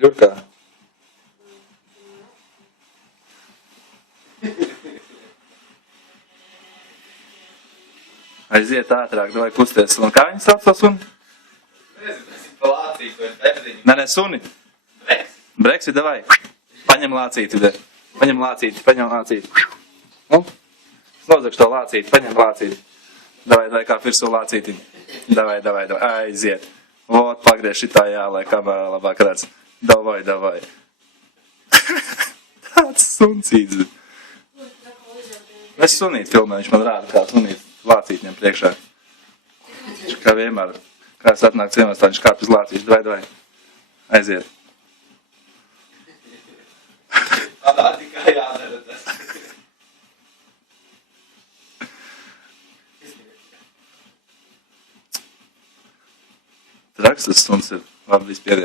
Ļurkā. Aiziet ātrāk, vai kusties. Un kā viņi sauc to suni? Nezinu, tas ir pa lācīti vai pēdiņu. Nē, suni. Breksi, davai. Paņem lācīti. Paņem lācīti. Nu? Nozagš to lācīti, paņem lācīti. Davai, kā virsū lācīti. Davai. Aiziet. Vot, pagriež šitā lai kamērā labāk redz. Davai. Tāds suncīts. Es sunīt filmē, viņš man rāda, kā sunīt lācīti ņem priekšā. Kā vienmēr. Kā es atnāk ciemās, tā viņš kāp uz lācīšu. Davai. Aiziet. Tādā tikai jādara tas. Traks tas suns ir. Labi, viss piediek.